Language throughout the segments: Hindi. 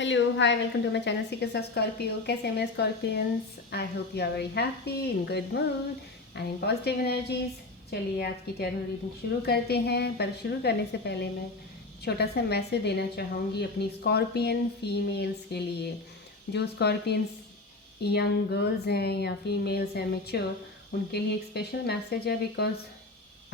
Hello, hi, welcome to my channel Secrets of Scorpio. कैसे हैं मेरे Scorpions? I hope you are very happy, in good mood and in positive energies. चलिए आज की टैरो रीडिंग शुरू करते हैं, पर शुरू करने से पहले मैं छोटा सा मैसेज देना चाहूँगी अपनी स्कॉर्पियन फीमेल्स के लिए। जो स्कॉर्पियंस यंग गर्ल्स हैं या फीमेल्स हैं मेच्योर, उनके लिए एक स्पेशल मैसेज है। बिकॉज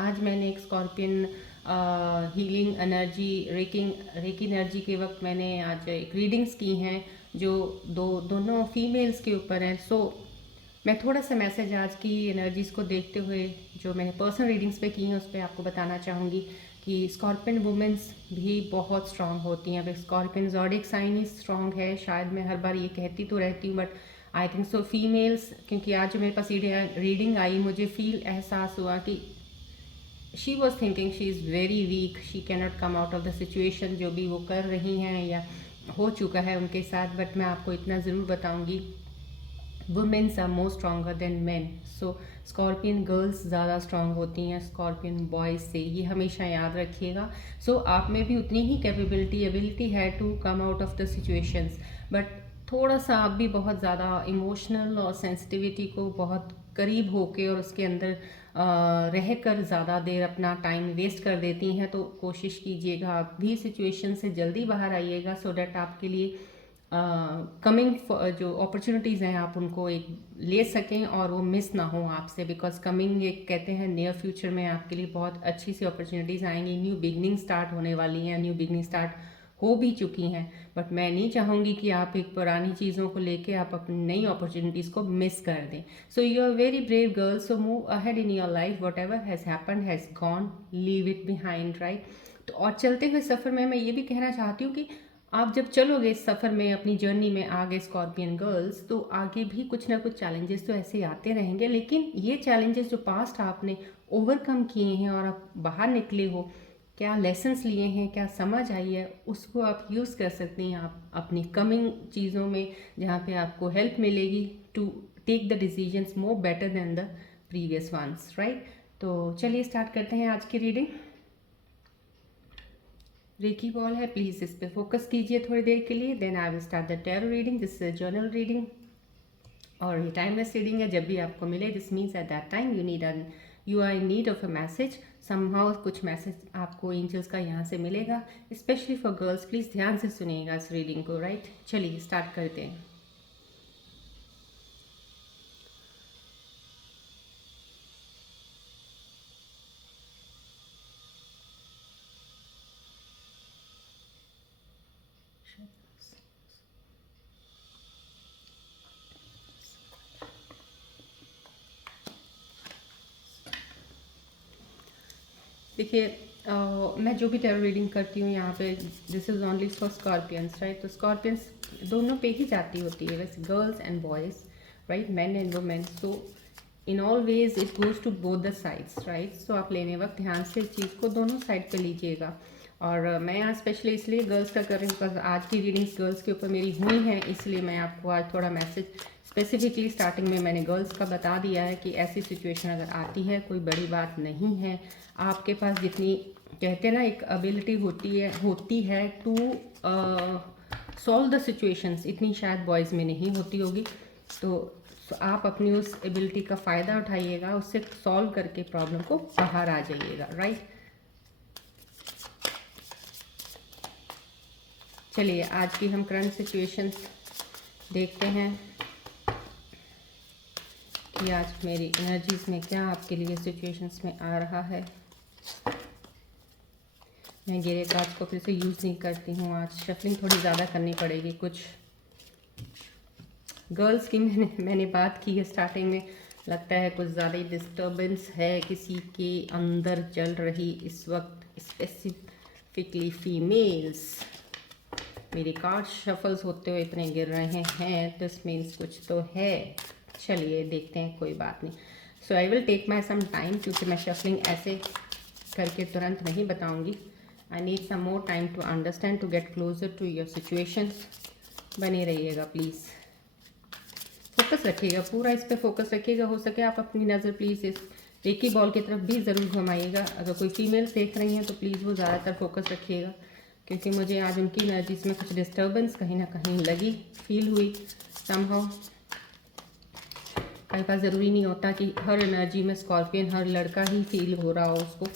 आज मैंने एक Scorpion healing energy reiki energy के वक्त मैंने आज एक रीडिंग्स की हैं जो दोनों फीमेल्स के ऊपर हैं। सो मैं थोड़ा सा मैसेज आज की एनर्जीज़ को देखते हुए जो मैंने पर्सनल रीडिंग्स पे की हैं उस पर आपको बताना चाहूँगी कि स्कॉर्पियन वुमेंस भी बहुत स्ट्रांग होती हैं। अगर स्कॉर्पियन ज़ोडिएक साइन ही स्ट्रांग है, शायद मैं हर बार ये कहती तो रहती हूँ, but I think so females, क्योंकि आज जो मेरे पास रीडिंग आई मुझे फील एहसास हुआ कि she was thinking she is very weak, she cannot come out of the situation जो भी वो कर रही हैं या हो चुका है उनके साथ। बट मैं आपको इतना ज़रूर बताऊंगी, womens are more stronger than man. So Scorpion girls ज़्यादा स्ट्रांग होती हैं स्कॉर्पियन बॉयज़ से, ये हमेशा याद रखिएगा। सो आप में भी उतनी ही एबिलिटी है to come out of the situations, but थोड़ा सा आप भी बहुत ज़्यादा इमोशनल और सेंसिटिविटी को बहुत करीब होके और उसके अंदर रह कर ज़्यादा देर अपना टाइम वेस्ट कर देती हैं। तो कोशिश कीजिएगा आप भी सिचुएशन से जल्दी बाहर आइएगा, सो डैट आपके लिए कमिंग जो अपॉर्चुनिटीज़ हैं आप उनको एक ले सकें और वो मिस ना हो आपसे। बिकॉज कमिंग एक कहते हैं नियर फ्यूचर में आपके लिए बहुत अच्छी सी अपॉर्चुनिटीज़ आएंगी, न्यू बिगनिंग स्टार्ट होने वाली हैं, न्यू बिगनिंग स्टार्ट हो भी चुकी हैं। बट मैं नहीं चाहूँगी कि आप एक पुरानी चीज़ों को लेके आप अपनी नई अपॉर्चुनिटीज़ को मिस कर दें। So you are very brave girl, so move ahead in your life, whatever has happened has gone, leave it behind, right. तो और चलते हुए सफ़र में मैं ये भी कहना चाहती हूँ कि आप जब चलोगे इस सफ़र में, अपनी जर्नी में आगे स्कॉर्पियन गर्ल्स, तो आगे भी कुछ ना कुछ चैलेंजेस तो ऐसे आते रहेंगे। लेकिन ये चैलेंजेस जो पास्ट आपने ओवरकम किए हैं और आप बाहर निकले हो, क्या लेसन्स लिए हैं, क्या समझ आई है, उसको आप यूज़ कर सकते हैं आप अपनी कमिंग चीज़ों में, जहाँ पे आपको हेल्प मिलेगी to take the decisions more better than the previous ones, right. तो चलिए स्टार्ट करते हैं आज की रीडिंग। रेकी बॉल है, प्लीज़ इस पर फोकस कीजिए थोड़ी देर के लिए, then I will start the tarot reading. This is general reading और ये टाइमलेस रीडिंग है। जब भी आपको मिले, this means at that time you are in need of a message somehow. कुछ मैसेज आपको एंजल्स का यहाँ से मिलेगा, स्पेशली फॉर गर्ल्स। प्लीज़ ध्यान से सुनिएगा इस रीडिंग को, राइट। चलिए स्टार्ट करते हैं। देखिए, मैं जो भी टैरो रीडिंग करती हूँ यहाँ पे, this is only for scorpions, right. तो स्कॉर्पियंस दोनों पे ही जाती होती है वैसे, girls and boys, right, man and women. So in all ways it goes to both the sides, right. So आप लेने वक्त ध्यान से इस चीज़ को दोनों साइड पे लीजिएगा। और मैं आज स्पेशली इसलिए गर्ल्स का कर रही हूँ बिकॉज आज की रीडिंग्स गर्ल्स के ऊपर मेरी हुई हैं, इसलिए मैं आपको आज थोड़ा मैसेज स्पेसिफिकली स्टार्टिंग में मैंने गर्ल्स का बता दिया है कि ऐसी सिचुएशन अगर आती है, कोई बड़ी बात नहीं है। आपके पास जितनी कहते हैं ना एक एबिलिटी होती है टू सॉल्व द सिचुएशंस, इतनी शायद बॉयज़ में नहीं होती होगी। तो आप अपनी उस एबिलिटी का फ़ायदा उठाइएगा, उससे सॉल्व करके प्रॉब्लम को बाहर आ जाइएगा, राइट। चलिए आज की हम करंट सिचुएशंस देखते हैं कि आज मेरी एनर्जीज़ में क्या आपके लिए सिचुएशंस में आ रहा है। मैं गिरे कार्ड्स को फिर से यूज़ नहीं करती हूँ, आज शफलिंग थोड़ी ज़्यादा करनी पड़ेगी। कुछ गर्ल्स की मैंने बात की है स्टार्टिंग में, लगता है कुछ ज़्यादा ही डिस्टर्बेंस है किसी के अंदर चल रही इस वक्त, स्पेसिफिकली फीमेल्स। मेरे कार्ड शफल्स होते हुए इतने गिर रहे हैं, दिस मीन्स कुछ तो है। चलिए देखते हैं, कोई बात नहीं। So I will take my some time, क्योंकि मैं शफलिंग ऐसे करके तुरंत नहीं बताऊंगी। I need some more time to understand, to get closer to your situations. बने रहिएगा प्लीज़, फोकस रखिएगा, पूरा इस पर फोकस रखिएगा। हो सके आप अपनी नज़र प्लीज़ इस एक ही बॉल की तरफ भी ज़रूर घुमाइएगा। अगर कोई फीमेल्स देख रही हैं तो प्लीज़ वो ज़्यादातर फोकस रखिएगा। क्योंकि मुझे आज उनकी एनर्जीज में कुछ डिस्टर्बेंस कहीं ना कहीं लगी, फील हुई समहाउ। कई बार ज़रूरी नहीं होता कि हर एनर्जी में स्कॉर्पियन हर लड़का ही फील हो रहा हो उसको,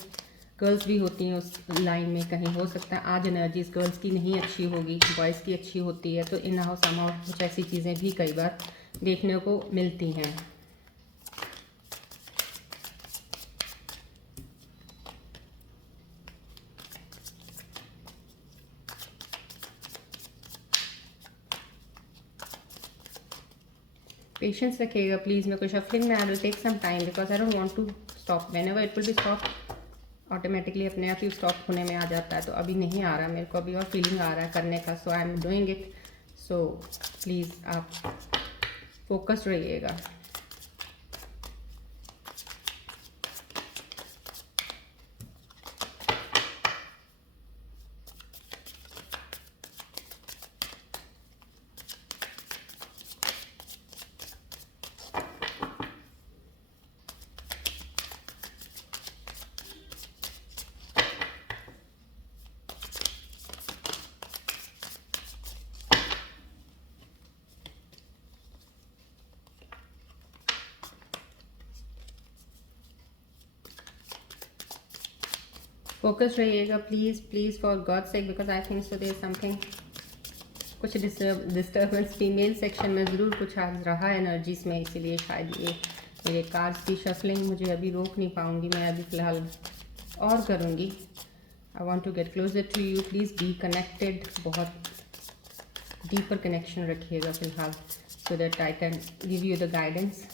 गर्ल्स भी होती हैं उस लाइन में, कहीं हो सकता है आज एनर्जीज गर्ल्स की नहीं अच्छी होगी, बॉयज़ की अच्छी होती है। तो इन हाउ समहाउ कुछ ऐसी चीज़ें भी कई बार देखने को मिलती हैं। पेशेंस रखिएगा प्लीज़। मेरे को शफलिंग में I will take some time because I don't want to stop. Whenever it will be stop automatically अपने आप ही स्टॉप होने में आ जाता है। तो अभी नहीं आ रहा मेरे को, अभी और फीलिंग आ रहा है करने का, so I am doing it. So please आप फोकस्ड रहिएगा। फोकस रहिएगा please please for God sake, because I think so there something, कुछ डिस्टर्बेंस फीमेल सेक्शन में ज़रूर कुछ आज रहा एनर्जीज में, इसीलिए शायद ये मेरे कार्ड्स की शफलिंग मुझे अभी रोक नहीं पाऊँगी। मैं अभी फ़िलहाल और करूँगी। I want to get closer to you, please be connected, बहुत डीपर कनेक्शन रखिएगा फ़िलहाल, so that I can give you the guidance.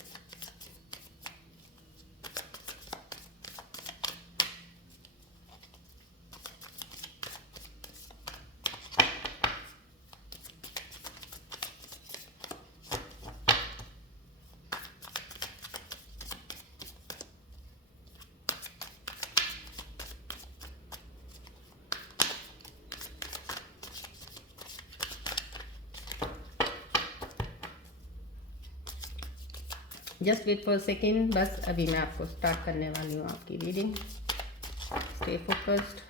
Just wait for second, बस अभी मैं आपको स्टार्ट करने वाली हूँ आपकी रीडिंग। Stay focused,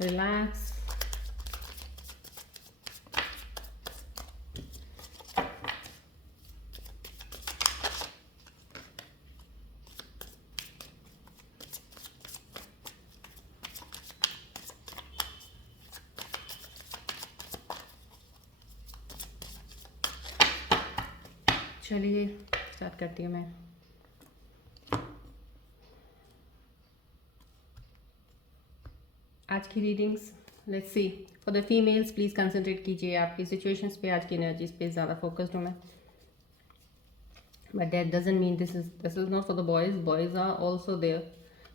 relax. चलिए स्टार्ट करती हूँ मैं। आज की readings, let's see for the females, please concentrate कीजिए आपकी सिचुएशंस पे, आज की एनर्जीज पे ज़्यादा फोकस्ड हूँ मैं। But that doesn't mean this is not for the boys, boys are also there,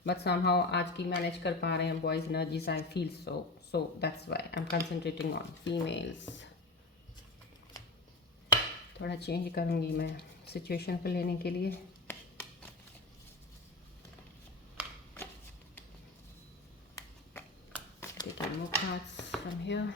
but somehow आज की मैनेज कर पा रहे हैं boys energies, I feel so that's why I am concentrating on females. थोड़ा चेंज करूँगी मैं सिचुएशन को लेने के लिए। Taking more cards from here.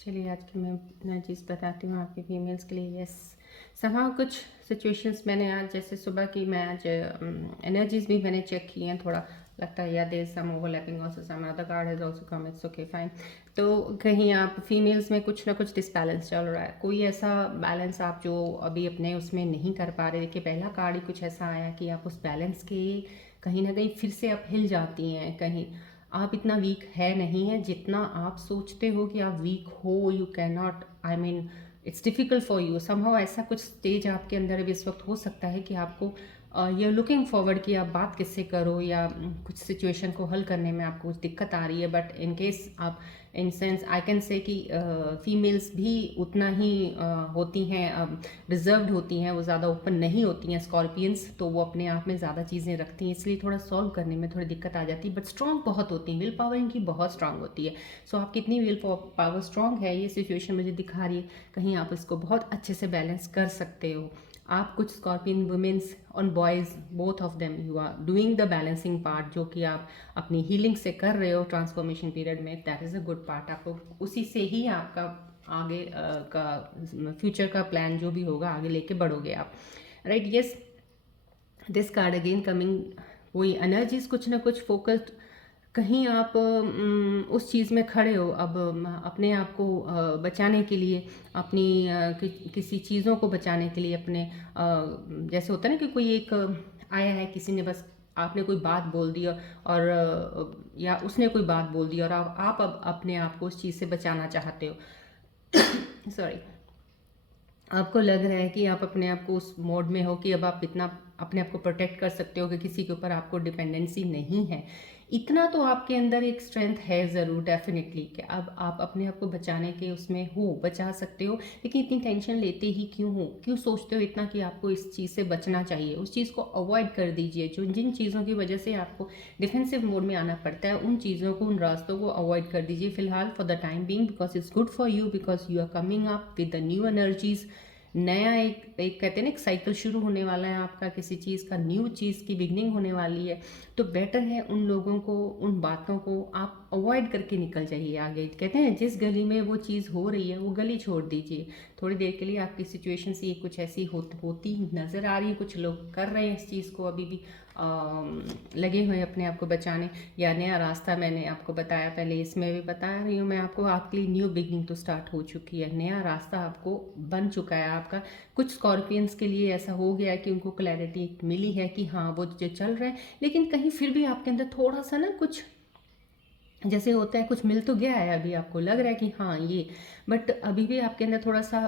चलिए आज की मैं एनर्जीज बताती हूँ आपके फीमेल्स के लिए। यस, समहाउ कुछ सिचुएशंस मैंने आज, जैसे सुबह की मैं आज एनर्जीज भी मैंने चेक की हैं, थोड़ा लगता है या there some overlapping also, some other card has also come, it's okay fine. तो कहीं आप फीमेल्स में कुछ ना कुछ डिसबैलेंस चल रहा है, कोई ऐसा बैलेंस आप जो अभी अपने उसमें नहीं कर पा रहे। देखिए पहला कार्ड ही कुछ ऐसा आया कि आप उस बैलेंस के कहीं ना कहीं फिर से आप हिल जाती हैं, कहीं आप इतना वीक है नहीं है जितना आप सोचते हो कि आप वीक हो। You can not, I mean it's difficult for you somehow. ऐसा कुछ स्टेज आपके अंदर अभी इस वक्त हो सकता है कि आपको यू लुकिंग फॉरवर्ड कि आप बात किससे करो, या कुछ सिचुएशन को हल करने में आपको कुछ दिक्कत आ रही है। बट इन केस आप, in sense I can say कि फीमेल्स भी उतना ही होती हैं, रिजर्व्ड होती हैं, वो ज़्यादा ओपन नहीं होती हैं स्कॉर्पियंस, तो वो अपने आप में ज़्यादा चीज़ें रखती हैं, इसलिए थोड़ा सॉल्व करने में थोड़ी दिक्कत आ जाती है। बट स्ट्रॉन्ग बहुत होती हैं, विल पावर इनकी बहुत स्ट्रांग होती है। सो आप कितनी विल पावर स्ट्रांग है ये सिचुएशन मुझे दिखा रही है, कहीं आप इसको बहुत अच्छे से बैलेंस कर सकते हो। आप कुछ Scorpion womens on boys both of them you are doing the balancing part, जो कि आप अपनी हीलिंग से कर रहे हो ट्रांसफॉर्मेशन पीरियड में, that is a good part. आपको उसी से ही आपका आगे का फ्यूचर का प्लान जो भी होगा आगे लेके बढ़ोगे आप, right. Yes, this card again coming, वही एनर्जीज कुछ ना कुछ फोकस्ड, कहीं आप उस चीज़ में खड़े हो अब अपने आप को बचाने के लिए, अपनी किसी चीज़ों को बचाने के लिए, अपने जैसे होता है ना कि कोई एक आया है, किसी ने बस आपने कोई बात बोल दी और या उसने कोई बात बोल दी और आप अब अपने आप को उस चीज़ से बचाना चाहते हो सॉरी, आपको लग रहा है कि आप अपने आप को उस मोड में हो कि अब आप इतना अपने आप को प्रोटेक्ट कर सकते हो कि किसी के ऊपर आपको डिपेंडेंसी नहीं है। इतना तो आपके अंदर एक स्ट्रेंथ है ज़रूर डेफिनेटली कि अब आप अपने आप को बचाने के उसमें हो, बचा सकते हो। लेकिन इतनी टेंशन लेते ही क्यों हो, क्यों सोचते हो इतना कि आपको इस चीज़ से बचना चाहिए? उस चीज़ को अवॉइड कर दीजिए। जो जिन चीज़ों की वजह से आपको डिफेंसिव मोड में आना पड़ता है, उन चीज़ों को, उन रास्तों को अवॉइड कर दीजिए फिलहाल for the time being, because it's good for you, because you are coming up with the new energies. नया एक कहते हैं ना एक साइकिल शुरू होने वाला है आपका, किसी चीज़ का, न्यू चीज़ की बिगनिंग होने वाली है। तो बेटर है उन लोगों को, उन बातों को आप अवॉइड करके निकल जाइए आगे। कहते हैं जिस गली में वो चीज़ हो रही है वो गली छोड़ दीजिए थोड़ी देर के लिए। आपकी सिचुएशन से कुछ ऐसी होती नज़र आ रही है, कुछ लोग कर रहे हैं इस चीज़ को, अभी भी लगे हुए अपने आप को बचाने, या नया रास्ता मैंने आपको बताया पहले, इसमें भी बता रही हूँ मैं आपको, आपके लिए न्यू बिगनिंग तो स्टार्ट हो चुकी है, नया रास्ता आपको बन चुका है आपका। कुछ स्कॉर्पियंस के लिए ऐसा हो गया है कि उनको क्लैरिटी मिली है कि हाँ वो जो चल रहे हैं, लेकिन कहीं फिर भी आपके अंदर थोड़ा सा ना कुछ जैसे होता है, कुछ मिल तो गया है, अभी आपको लग रहा है कि हाँ ये, बट अभी भी आपके अंदर थोड़ा सा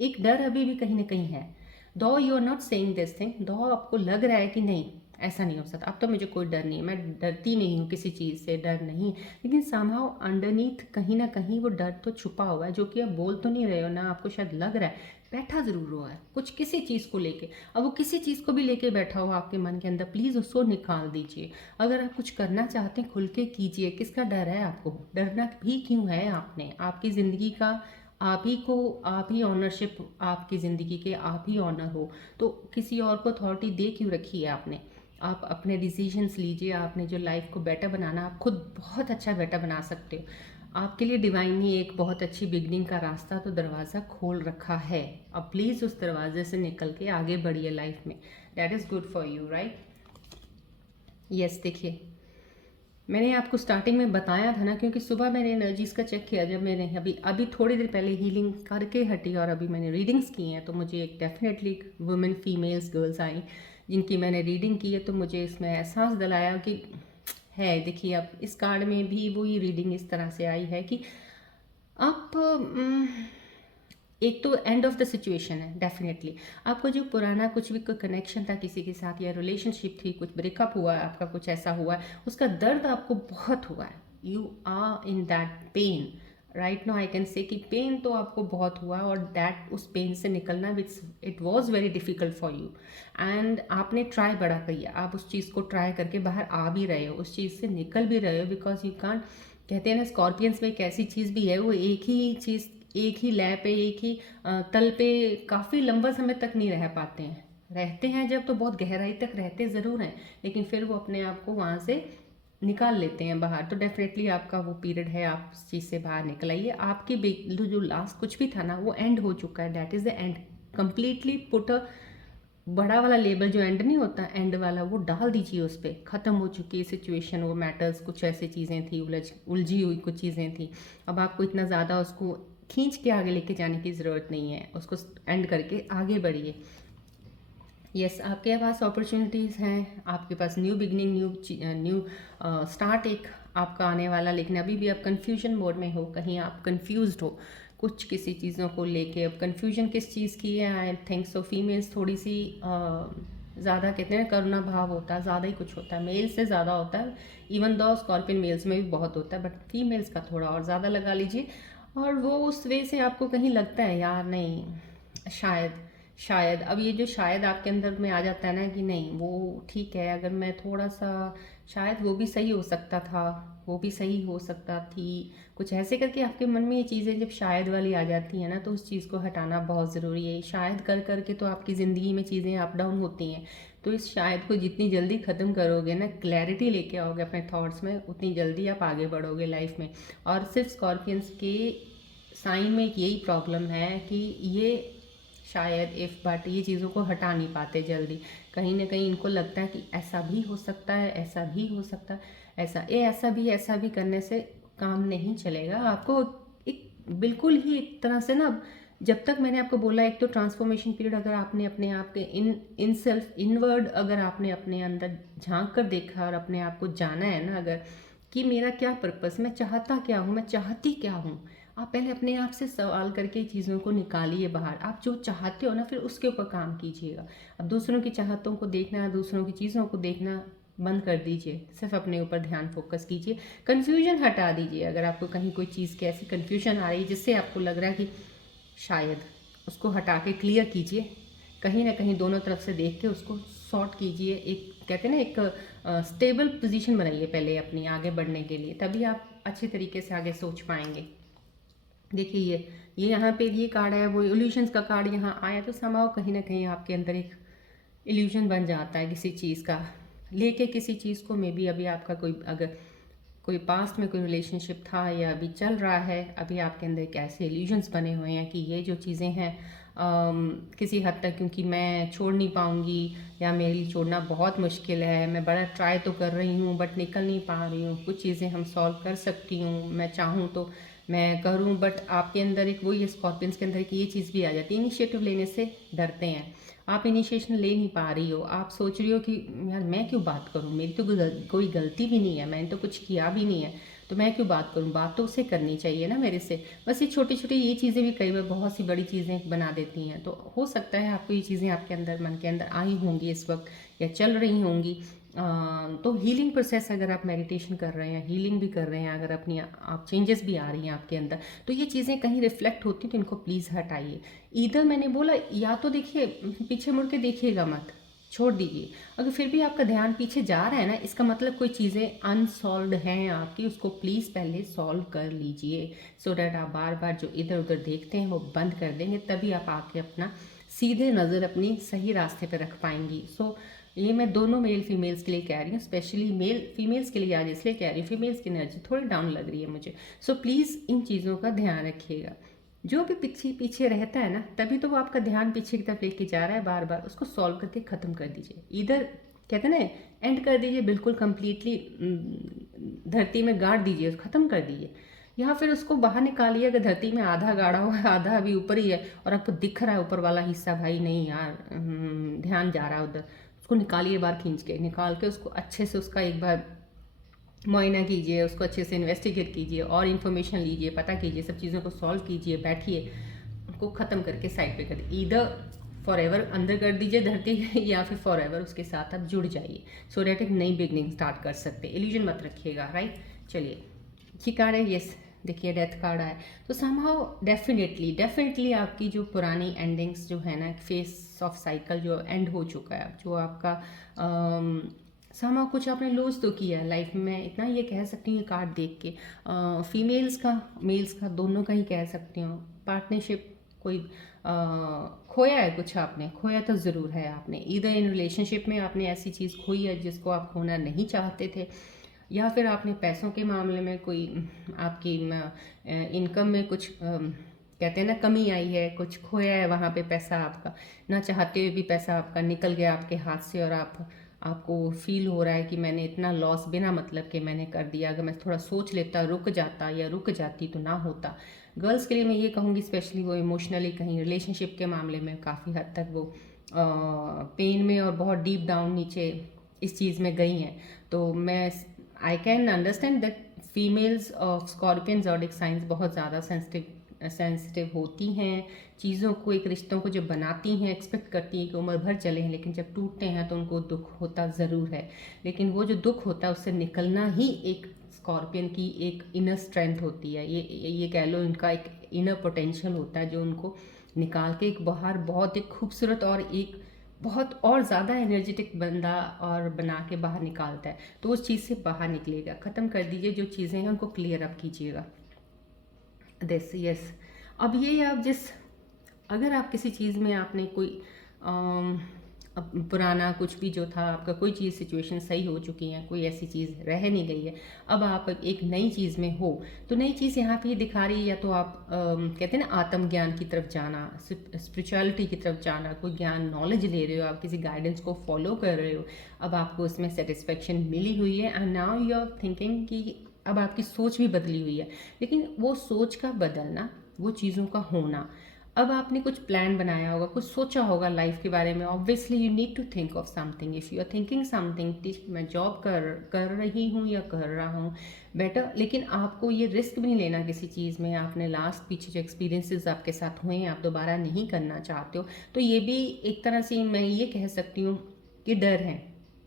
एक डर अभी भी कहीं ना कहीं है। Though you are not saying this thing, though आपको लग रहा है कि नहीं ऐसा नहीं हो सकता, अब तो मुझे कोई डर नहीं है, मैं डरती नहीं हूँ किसी चीज़ से, डर नहीं। लेकिन समहाउ अंडरनीथ कहीं ना कहीं वो डर तो छुपा हुआ है, जो कि आप बोल तो नहीं रहे हो ना, आपको शायद लग रहा है, बैठा ज़रूर हुआ है कुछ किसी चीज़ को लेके। अब वो किसी चीज़ को भी लेके बैठा हुआ आपके मन के अंदर, प्लीज़ उसको निकाल दीजिए। अगर आप कुछ करना चाहते हैं खुल के कीजिए। किसका डर है आपको? डरना भी क्यों है? आपने आपकी ज़िंदगी का आप ही को, आप ही ऑनरशिप, आपकी ज़िंदगी के आप ही ऑनर हो, तो किसी और को अथॉरिटी दे क्यों रखी है आपने? आप अपने डिसीजंस लीजिए। आपने जो लाइफ को बेटर बनाना, आप खुद बहुत अच्छा बेटर बना सकते हो। आपके लिए डिवाइन ही एक बहुत अच्छी बिगनिंग का रास्ता तो दरवाज़ा खोल रखा है। अब प्लीज़ उस दरवाजे से निकल के आगे बढ़िए लाइफ में, that is good for you, right. Yes, देखिए मैंने आपको स्टार्टिंग में बताया था ना, क्योंकि सुबह मैंने एनर्जीज़ का चेक किया, जब मैंने अभी अभी थोड़ी देर पहले हीलिंग करके हटी और अभी मैंने रीडिंग्स की हैं, तो मुझे एक definitely women, females, girls I जिनकी मैंने रीडिंग की है, तो मुझे इसमें एहसास दिलाया कि है। देखिए अब इस कार्ड में भी वही रीडिंग इस तरह से आई है कि आप एक तो एंड ऑफ द सिचुएशन है डेफिनेटली। आपको जो पुराना कुछ भी कोई कनेक्शन था किसी के साथ, या रिलेशनशिप थी, कुछ ब्रेकअप हुआ है आपका, कुछ ऐसा हुआ है, उसका दर्द आपको बहुत हुआ है। You are in that pain right now, I can say कि पेन तो आपको बहुत हुआ, और दैट उस पेन से निकलना which it was very difficult for you, and आपने ट्राई बड़ा किया, आप उस चीज़ को ट्राई करके बाहर आ भी रहे हो, उस चीज़ से निकल भी रहे हो, बिकॉज यू कांट, कहते हैं ना स्कॉर्पियंस में एक ऐसी चीज़ भी है, वो एक ही चीज़, एक ही लय पे, एक ही तल पे काफ़ी लंबा समय तक नहीं रह पाते हैं। रहते हैं जब तो बहुत गहराई तक रहते ज़रूर हैं, लेकिन फिर वो अपने आप को वहाँ से निकाल लेते हैं बाहर। तो डेफिनेटली आपका वो पीरियड है, आप उस चीज़ से बाहर निकल आइए। आपकी जो लास्ट कुछ भी था ना, वो एंड हो चुका है, that is the end completely. Put a बड़ा वाला लेबल जो एंड नहीं होता, एंड वाला, वो डाल दीजिए उस पर। ख़त्म हो चुकी है सिचुएशन, वो मैटर्स, कुछ ऐसी चीज़ें थी, उलझी हुई कुछ चीज़ें थी। अब आपको इतना ज़्यादा उसको खींच के आगे लेके जाने की ज़रूरत नहीं है, उसको एंड करके आगे बढ़िए। यस, आपके पास अपॉर्चुनिटीज़ हैं, आपके पास न्यू बिगनिंग, न्यू स्टार्ट एक आपका आने वाला, लेकिन अभी भी आप कन्फ्यूजन मोड में हो, कहीं आप कन्फ्यूज्ड हो कुछ किसी चीज़ों को लेके। अब कन्फ्यूजन किस चीज़ की है? आई थिंक सो फीमेल्स थोड़ी सी ज़्यादा, कहते हैं करुणा भाव होता है, ज़्यादा ही कुछ होता है, मेल से ज़्यादा होता है। इवन दो स्कॉर्पियन मेल्स में भी बहुत होता है, बट फीमेल्स का थोड़ा और ज़्यादा लगा लीजिए। और वो उस वे से आपको कहीं लगता है यार नहीं, शायद अब ये जो शायद आपके अंदर में आ जाता है ना कि नहीं वो ठीक है, अगर मैं थोड़ा सा शायद वो भी सही हो सकता था, वो भी सही हो सकता थी, कुछ ऐसे करके आपके मन में ये चीज़ें जब शायद वाली आ जाती हैं ना, तो उस चीज़ को हटाना बहुत ज़रूरी है। शायद कर करके तो आपकी ज़िंदगी में चीज़ें अप डाउन होती हैं, तो इस शायद को जितनी जल्दी ख़त्म करोगे ना, क्लैरिटी लेके आओगे अपने थॉट्स में, उतनी जल्दी आप आगे बढ़ोगे लाइफ में। और सिर्फ स्कॉर्पियंस के साइन में एक यही प्रॉब्लम है कि ये शायद इफ़ बट ये चीज़ों को हटा नहीं पाते जल्दी। कहीं ना कहीं इनको लगता है कि ऐसा भी हो सकता है, ऐसा भी हो सकता है, ऐसा भी करने से काम नहीं चलेगा। आपको एक बिल्कुल ही एक तरह से ना, जब तक मैंने आपको बोला, एक तो ट्रांसफॉर्मेशन पीरियड, अगर आपने अपने आप के इन सेल्फ इनवर्ड अगर आपने अपने अंदर झांक कर देखा और अपने आप को जाना है ना, अगर कि मेरा क्या पर्पस, मैं चाहता क्या हूँ, मैं चाहती क्या हूँ, आप पहले अपने आप से सवाल करके चीज़ों को निकालिए बाहर। आप जो चाहते हो ना, फिर उसके ऊपर काम कीजिएगा। अब दूसरों की चाहतों को देखना, दूसरों की चीज़ों को देखना बंद कर दीजिए, सिर्फ अपने ऊपर ध्यान फोकस कीजिए। कन्फ्यूजन हटा दीजिए। अगर आपको कहीं कोई चीज़ की ऐसी कन्फ्यूजन आ रही है जिससे आपको लग रहा है कि शायद, उसको हटा के क्लियर कीजिए। कहीं ना कहीं दोनों तरफ से देख के उसको सॉर्ट कीजिए। एक कहते हैं ना, एक स्टेबल पोजीशन बनाइए पहले अपनी आगे बढ़ने के लिए, तभी आप अच्छे तरीके से आगे सोच पाएंगे। देखिए ये यहाँ पे ये कार्ड है, वो इल्यूशंस का कार्ड यहाँ आया, तो समाओ कहीं ना कहीं आपके अंदर एक इल्यूजन बन जाता है किसी चीज़ का, लेके किसी चीज़ को। मे बी अभी आपका कोई, अगर कोई पास्ट में कोई रिलेशनशिप था या अभी चल रहा है, अभी आपके अंदर एक ऐसे इल्यूजन्स बने हुए हैं कि ये जो चीज़ें हैं किसी हद तक, क्योंकि मैं छोड़ नहीं पाऊँगी या मेरे लिए छोड़ना बहुत मुश्किल है, मैं बड़ा ट्राई तो कर रही हूँ बट निकल नहीं पा रही हूँ, कुछ चीज़ें हम सॉल्व कर सकती हूँ, मैं चाहूँ तो मैं करूँ, बट आपके अंदर एक वही स्कॉर्पियंस के अंदर कि ये चीज़ भी आ जाती है, इनिशिएटिव लेने से डरते हैं। आप इनिशिएशन ले नहीं पा रही हो, आप सोच रही हो कि यार मैं क्यों बात करूँ, मेरी तो कोई गलती भी नहीं है, मैंने तो कुछ किया भी नहीं है, तो मैं क्यों बात करूँ, बात तो उसे करनी चाहिए ना मेरे से। बस ये छोटी छोटी ये चीज़ें भी कई बार बहुत सी बड़ी चीज़ें बना देती हैं। तो हो सकता है आपको ये चीज़ें आपके अंदर, मन के अंदर आई होंगी इस वक्त या चल रही होंगी। तो हीलिंग प्रोसेस, अगर आप मेडिटेशन कर रहे हैं, हीलिंग भी कर रहे हैं, अगर अपनी आप चेंजेस भी आ रही हैं आपके अंदर, तो ये चीज़ें कहीं रिफ्लेक्ट होती हैं, तो इनको प्लीज़ हटाइए। इधर मैंने बोला, या तो देखिए पीछे मुड़ के देखिएगा मत, छोड़ दीजिए। अगर फिर भी आपका ध्यान पीछे जा रहा है ना, इसका मतलब कोई चीज़ें अनसॉल्व्ड हैं आपकी, उसको प्लीज़ पहले सॉल्व कर लीजिए, सो डैट आप बार बार जो इधर उधर देखते हैं वो बंद कर देंगे, तभी आप आके अपना सीधे नज़र अपनी सही रास्ते पर रख पाएंगी। सो ये मैं दोनों मेल फीमेल्स के लिए कह रही हूँ, स्पेशली मेल फीमेल्स के लिए आज इसलिए कह रही हूँ, फीमेल्स की एनर्जी थोड़ी डाउन लग रही है मुझे। सो प्लीज़ इन चीज़ों का ध्यान रखिएगा। जो भी पीछे पीछे रहता है ना, तभी तो वो आपका ध्यान पीछे की तरफ लेके जा रहा है बार बार, उसको सॉल्व करके ख़त्म कर दीजिए। इधर कहते हैं ना, एंड कर दीजिए बिल्कुल कम्प्लीटली, धरती में गाड़ दीजिए, ख़त्म कर दीजिए। या फिर उसको बाहर निकालिए, अगर धरती में आधा गाड़ा हुआ है, आधा अभी ऊपर ही है और आपको दिख रहा है ऊपर वाला हिस्सा, भाई नहीं यार, ध्यान जा रहा है उधर, उसको निकालिए बाहर, खींच के निकाल के उसको अच्छे से उसका एक बार मुआयना कीजिए, उसको अच्छे से इन्वेस्टिगेट कीजिए और इन्फॉर्मेशन लीजिए, पता कीजिए, सब चीज़ों को सॉल्व कीजिए, बैठिए, उनको ख़त्म करके साइड पे कर दीजिए। ईदर फॉर एवर अंदर कर दीजिए धरती या फिर फॉर एवर उसके साथ आप जुड़ जाइए, सो डैट एक नई बिगनिंग स्टार्ट कर सकते हैं। इल्यूजन मत रखिएगा, राइट। चलिए, ये कार्ड है, यस देखिए डेथ कार्ड आया, तो समहाउ डेफिनेटली आपकी जो पुरानी एंडिंग्स जो है ना, फेस ऑफ साइकिल जो एंड हो चुका है, जो आपका समा कुछ आपने लूज तो किया है लाइफ में, इतना ये कह सकती हूँ कार्ड देख के। फीमेल्स का मेल्स का दोनों का ही कह सकती हूँ। पार्टनरशिप कोई खोया है, कुछ आपने खोया तो ज़रूर है आपने, इधर इन रिलेशनशिप में आपने ऐसी चीज़ खोई है जिसको आप खोना नहीं चाहते थे, या फिर आपने पैसों के मामले में कोई आपकी इनकम में कुछ कहते हैं ना कमी आई है, कुछ खोया है वहाँ पे पैसा आपका, ना चाहते हुए भी पैसा आपका निकल गया आपके हाथ से, और आपको फील हो रहा है कि मैंने इतना लॉस बिना मतलब के मैंने कर दिया, अगर मैं थोड़ा सोच लेता, रुक जाता या रुक जाती तो ना होता। गर्ल्स के लिए मैं ये कहूँगी, स्पेशली वो इमोशनली कहीं रिलेशनशिप के मामले में काफ़ी हद तक वो पेन में और बहुत डीप डाउन नीचे इस चीज़ में गई हैं। तो मैं I can understand that females of scorpion zodiac science बहुत ज़्यादा सेंसिटिव होती हैं चीज़ों को, एक रिश्तों को जब बनाती हैं एक्सपेक्ट करती हैं कि उम्र भर चले हैं, लेकिन जब टूटते हैं तो उनको दुख होता ज़रूर है, लेकिन वो जो दुख होता है उससे निकलना ही एक स्कॉर्पियन की एक इनर स्ट्रेंथ होती है। ये कह लो इनका एक इनर पोटेंशियल होता है जो उनको निकाल के एक बाहर बहुत एक खूबसूरत और एक बहुत और ज़्यादा एनर्जेटिक बंदा और बना के बाहर निकालता है। तो उस चीज़ से बाहर निकलेगा। ख़त्म कर दीजिए जो चीज़ें हैं उनको क्लियर अप कीजिएगा। This yes. अब ये आप अगर आप किसी चीज़ में आपने कोई पुराना कुछ भी जो था आपका, कोई चीज़ सिचुएशन सही हो चुकी है, कोई ऐसी चीज़ रह नहीं गई है, अब आप एक नई चीज़ में हो, तो नई चीज़ यहाँ पे दिखा रही है, या तो आप कहते हैं ना आत्मज्ञान की तरफ जाना, स्पिरिचुअलिटी की तरफ जाना, कोई ज्ञान नॉलेज ले रहे हो, आप किसी गाइडेंस को फॉलो कर रहे हो, अब आपको उसमें सेटिस्फेक्शन मिली हुई है and now you are thinking कि अब आपकी सोच भी बदली हुई है। लेकिन वो सोच का बदलना, वो चीज़ों का होना, अब आपने कुछ प्लान बनाया होगा, कुछ सोचा होगा लाइफ के बारे में, obviously you need to think of something. If you are thinking something, मैं जॉब कर रही हूँ या कर रहा हूँ, बेटर। लेकिन आपको ये रिस्क भी नहीं लेना किसी चीज़ में। आपने लास्ट पीछे जो एक्सपीरियंसेस आपके साथ हुए हैं आप दोबारा नहीं करना चाहते हो, तो ये भी एक तरह से मैं ये कह सकती हूँ कि डर है।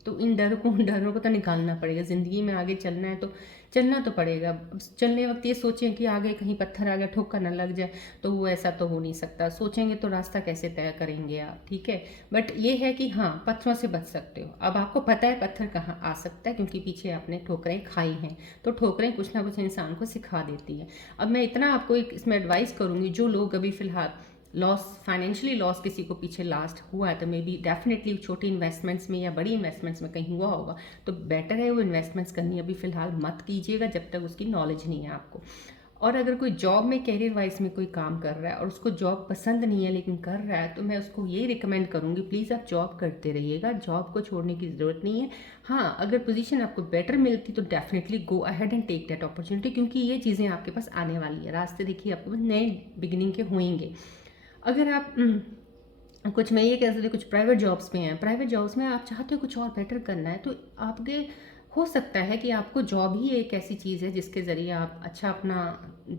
तो इन डरों को तो निकालना पड़ेगा। ज़िंदगी में आगे चलना है तो चलना तो पड़ेगा। चलने वक्त ये सोचें कि आगे कहीं पत्थर आ गया, ठोकर ना लग जाए, तो वो ऐसा तो हो नहीं सकता। सोचेंगे तो रास्ता कैसे तय करेंगे आप, ठीक है। बट ये है कि हाँ, पत्थरों से बच सकते हो। अब आपको पता है पत्थर कहाँ आ सकता है, क्योंकि पीछे आपने ठोकरें खाई हैं। तो ठोकरें कुछ ना कुछ इंसान को सिखा देती हैं। अब मैं इतना आपको एक इसमें एडवाइस करूँगी, जो लोग अभी फ़िलहाल लॉस, फाइनेंशियली लॉस किसी को पीछे लास्ट हुआ है, तो मे बी डेफिनेटली छोटी इन्वेस्टमेंट्स में या बड़ी इन्वेस्टमेंट्स में कहीं हुआ होगा, तो बेटर है वो इन्वेस्टमेंट्स करनी अभी फ़िलहाल मत कीजिएगा जब तक उसकी नॉलेज नहीं है आपको। और अगर कोई जॉब में कैरियर वाइज में कोई काम कर रहा है और उसको जॉब पसंद नहीं है लेकिन कर रहा है, तो मैं उसको यही रिकमेंड करूँगी, प्लीज़ आप जॉब करते रहिएगा, जॉब को छोड़ने की ज़रूरत नहीं है। हाँ, अगर पोजीशन आपको बेटर मिलती तो definitely go ahead and take that opportunity, क्योंकि ये चीज़ें आपके पास आने वाली है। रास्ते देखिए आपके पास नए बिगिनिंग के होंगे। अगर आप कुछ, मैं ये कह सकती हूँ, कुछ प्राइवेट जॉब्स में हैं, प्राइवेट जॉब्स में आप चाहते हो कुछ और बेटर करना है, तो आपके हो सकता है कि आपको जॉब ही एक ऐसी चीज़ है जिसके ज़रिए आप अच्छा अपना